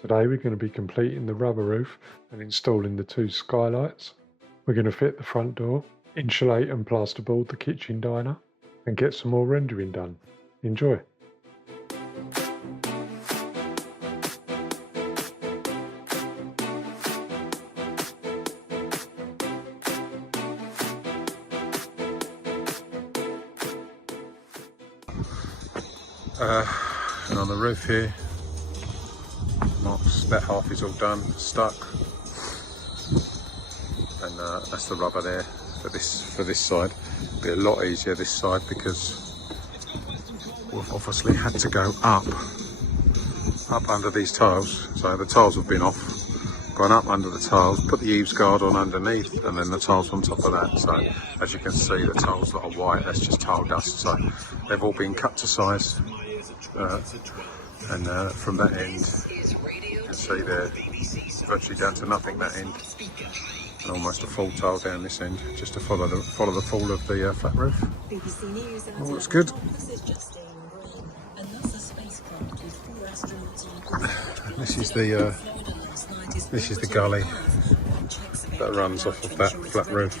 Today we're going to be completing the rubber roof and installing the 2 skylights. We're going to fit the front door, insulate and plasterboard the kitchen diner, and get some more rendering done. Enjoy! And on the roof here, that half is all done, stuck, and that's the rubber there for this side. It'll be a lot easier this side because we've obviously had to go up under these tiles. So the tiles have been off, gone up under the tiles, put the eaves guard on underneath, and then the tiles on top of that. So as you can see, the tiles that are white, that's just tile dust. So they've all been cut to size, and from that end, you can see they're virtually down to nothing that end, and almost a full tile down this end, just to follow the fall of the flat roof. All looks good. This is the gully that runs off of that flat roof.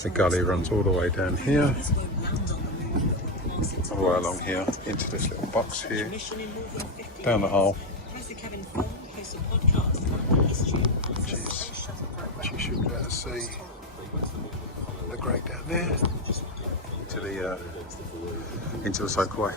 The gully runs all the way down here, all the way along here into this little box here, down the hole, which you should be able to see the grate down there into the soakaway.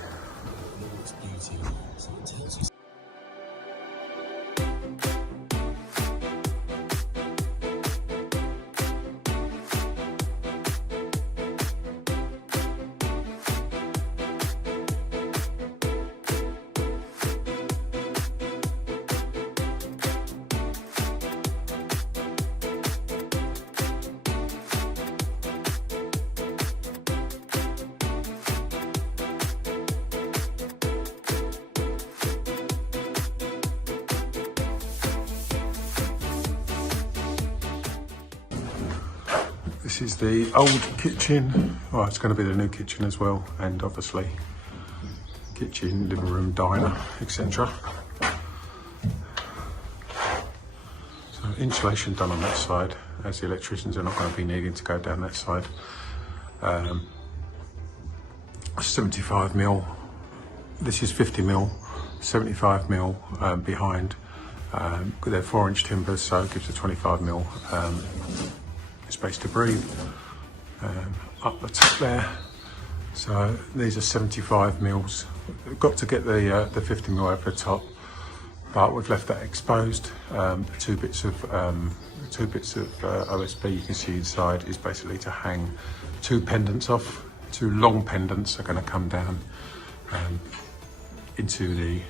This is the old kitchen. Well, it's going to be the new kitchen as well, and obviously kitchen, living room, diner, etc. So insulation done on that side, as the electricians are not going to be needing to go down that side. 75mm. This is 50mm, 75mm behind. They're 4-inch timbers, so it gives a 25mm. Space to breathe up the top there. So these are 75mm. We've got to get the 50mm over the top, but we've left that exposed. Two bits of OSB you can see inside is basically to hang 2 pendants off. 2 long pendants are going to come down into the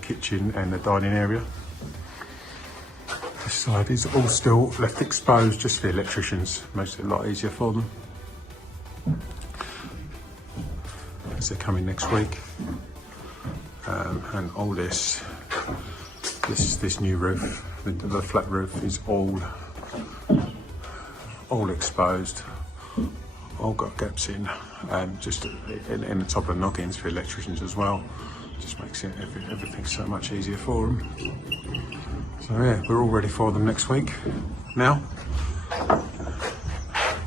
kitchen and the dining area. This side is all still left exposed just for the electricians, makes it a lot easier for them as they're coming next week. And all this new roof, the flat roof, is all exposed, all got gaps in, just in the top of the noggins for electricians as well. Just makes everything so much easier for them. So yeah, we're all ready for them next week now,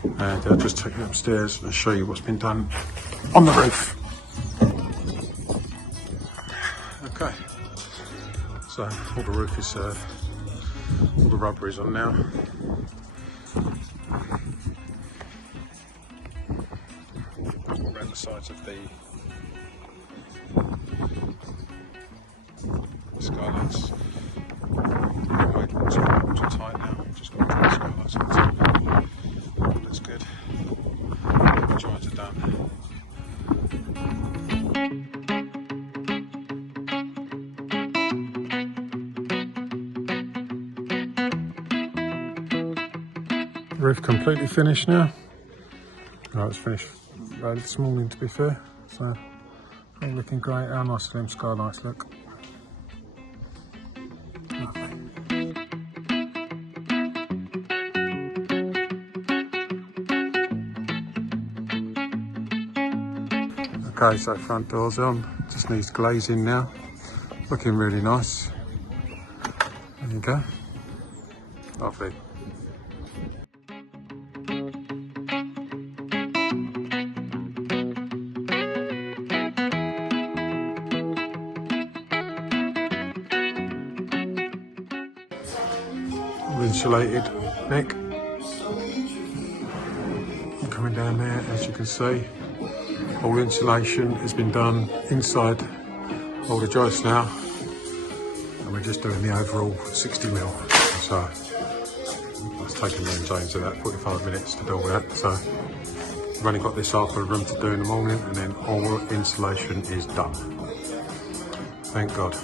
and I'll just take you upstairs and show you what's been done on the roof. Okay, so all the roof is, all the rubber is on now. Around the sides of the skylights. Too tight now, just got to try the skylights on the top. That's good. The joints are done. Roof completely finished now. Well, it's finished this morning, to be fair. So all looking great. How nice them skylights look. Okay, so front door's on, just needs glazing now, looking really nice. you go. Lovely. All insulated neck. Coming down there, as you can see. All insulation has been done inside all the joists now. And we're just doing the overall 60mm. So it's taken me and James about 45 minutes to do all that. So we've only got this half of the room to do in the morning, and then all insulation is done. Thank God.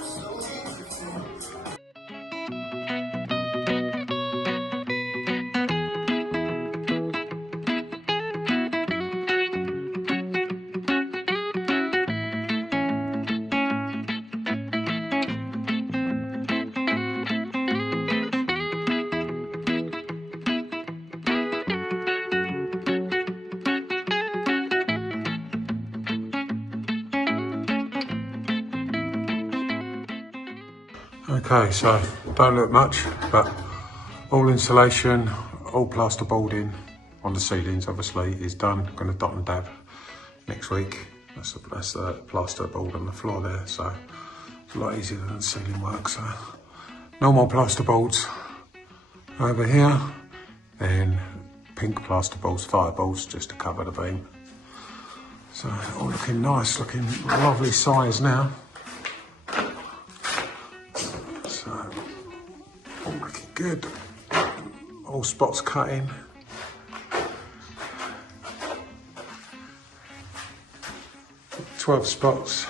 Okay, so don't look much, but all insulation, all plasterboarding on the ceilings obviously is done. I'm going to dot and dab next week. That's the plasterboard on the floor there, so it's a lot easier than the ceiling work. So no more plasterboards over here, then pink plasterboards, fireballs just to cover the beam. So all looking nice, looking lovely size now. All looking good. All spots cut in. "12 spots.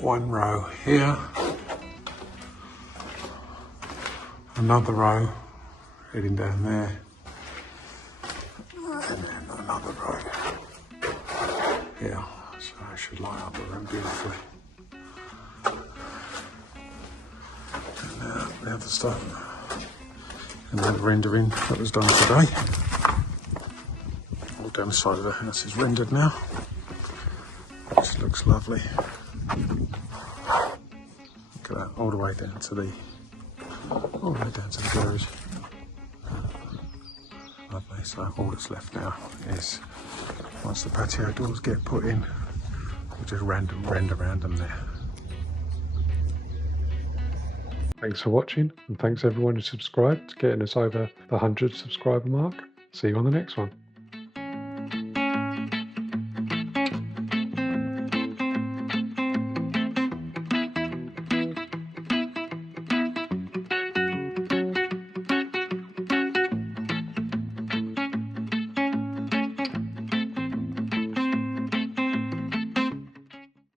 One row here. Another row heading down there. And then another row here. So I should line up the room beautifully. The other stuff, and then the rendering that was done today. All down the side of the house is rendered now, which looks lovely. Look at that, all the way down to the garage. Lovely. So all that's left now is, once the patio doors get put in, we'll just render around them there. Thanks for watching, and thanks everyone who subscribed, getting us over the 100 subscriber mark. See you on the next one.